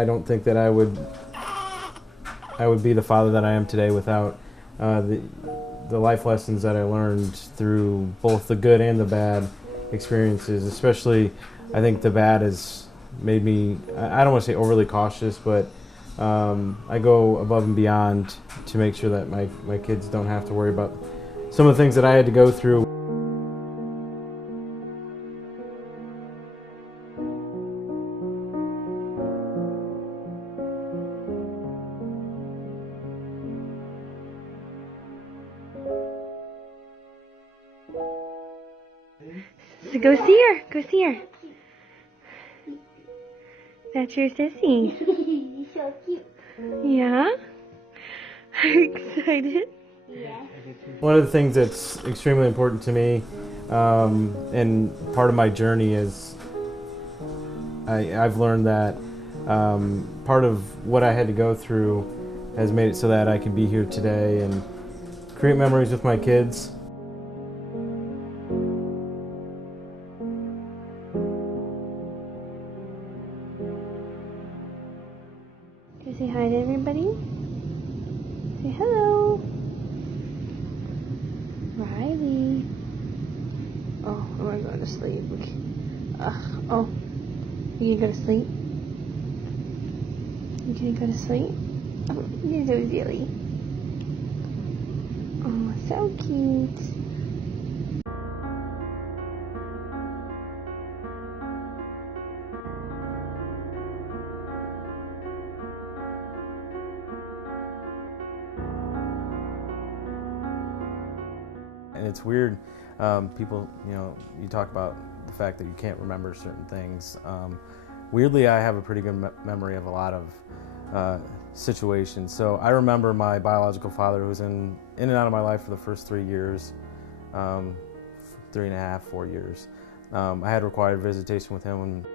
I don't think that I would be the father that I am today without the life lessons that I learned through both the good and the bad experiences. Especially, I think the bad has made me, I don't want to say overly cautious, but I go above and beyond to make sure that my kids don't have to worry about some of the things that I had to go through. So go see her. Go see her. That's your sissy. She's so cute. Yeah? Are you excited? Yeah. One of the things that's extremely important to me, and part of my journey is I've learned that part of what I had to go through has made it so that I can be here today and create memories with my kids. Go say hi to everybody. Say hello. Riley. Oh, am I going to sleep? Oh, you gonna go to sleep? You gonna go to sleep? Oh, you're so silly. Oh, so cute. And it's weird, people, you talk about the fact that you can't remember certain things. Weirdly, I have a pretty good memory of a lot of situations. So I remember my biological father, who was in and out of my life for the first 3 years, 3.5, 4 years. I had required visitation with him when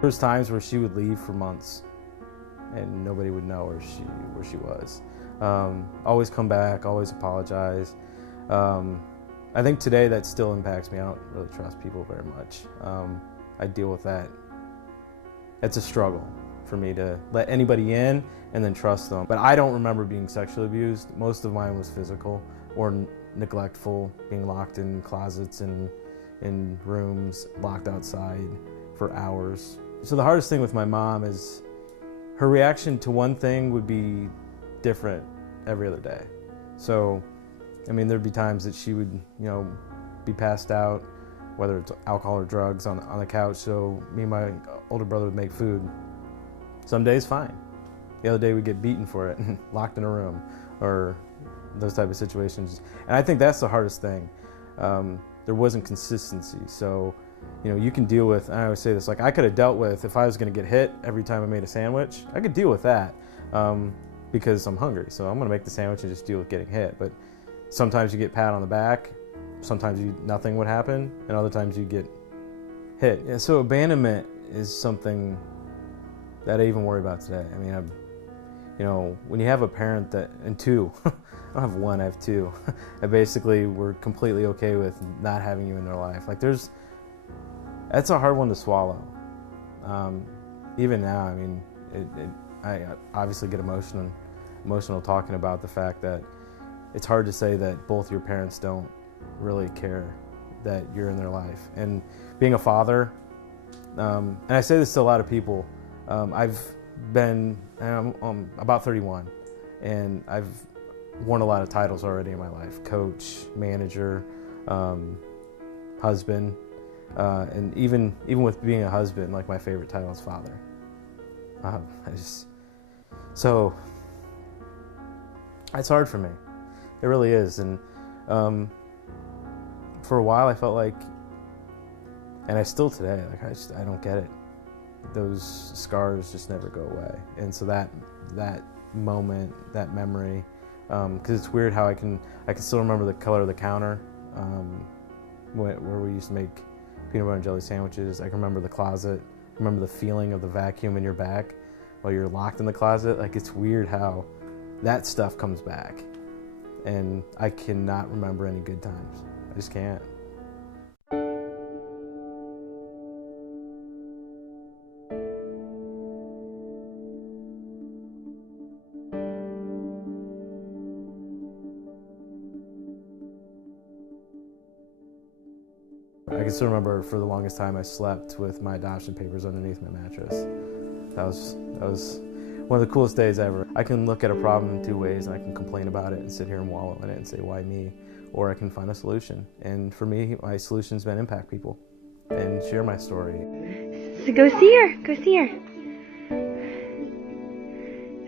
there was times where she would leave for months and nobody would know where she was. Always come back, always apologize. I think today that still impacts me. I don't really trust people very much. I deal with that. It's a struggle for me to let anybody in and then trust them. But I don't remember being sexually abused. Most of mine was physical or neglectful, being locked in closets and in rooms, locked outside for hours. So the hardest thing with my mom is her reaction to one thing would be different every other day. So, I mean, there'd be times that she would, be passed out, whether it's alcohol or drugs, on the couch. So me and my older brother would make food. Some days, fine. The other day we'd get beaten for it and locked in a room, or those type of situations. And I think that's the hardest thing. There wasn't consistency. So, you can deal with, and I always say this, like I could have dealt with if I was going to get hit every time I made a sandwich. I could deal with that because I'm hungry. So I'm going to make the sandwich and just deal with getting hit. But sometimes you get pat on the back, sometimes nothing would happen, and other times you get hit. Yeah, so abandonment is something that I even worry about today. I mean, when you have a parent that, and two, I don't have one, I have two, that basically were completely okay with not having you in their life. Like that's a hard one to swallow. Even now, I mean, I obviously get emotional talking about the fact that it's hard to say that both your parents don't really care that you're in their life. And being a father, and I say this to a lot of people, I'm about 31, and I've worn a lot of titles already in my life: coach, manager, husband. And even with being a husband, like my favorite title is father. So it's hard for me. It really is. And for a while I felt like, and I still today, like I don't get it. Those scars just never go away. And so that moment, that memory, because it's weird how I can still remember the color of the counter where we used to make peanut butter and jelly sandwiches. I can remember the closet, remember the feeling of the vacuum in your back. while you're locked in the closet. Like, it's weird how that stuff comes back. And I cannot remember any good times. I just can't. I can still remember for the longest time I slept with my adoption papers underneath my mattress. That was one of the coolest days ever. I can look at a problem in two ways, and I can complain about it and sit here and wallow in it and say, why me? Or I can find a solution. And for me, my solution's been impact people and share my story. So go see her. Go see her.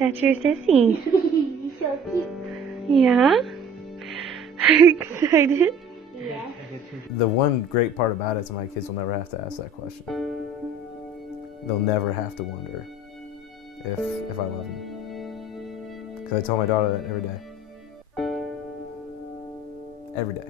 That's your sissy. He's so cute. Yeah? Are you excited? Yeah. The one great part about it is my kids will never have to ask that question. They'll never have to wonder if I love them. Because I tell my daughter that every day. Every day.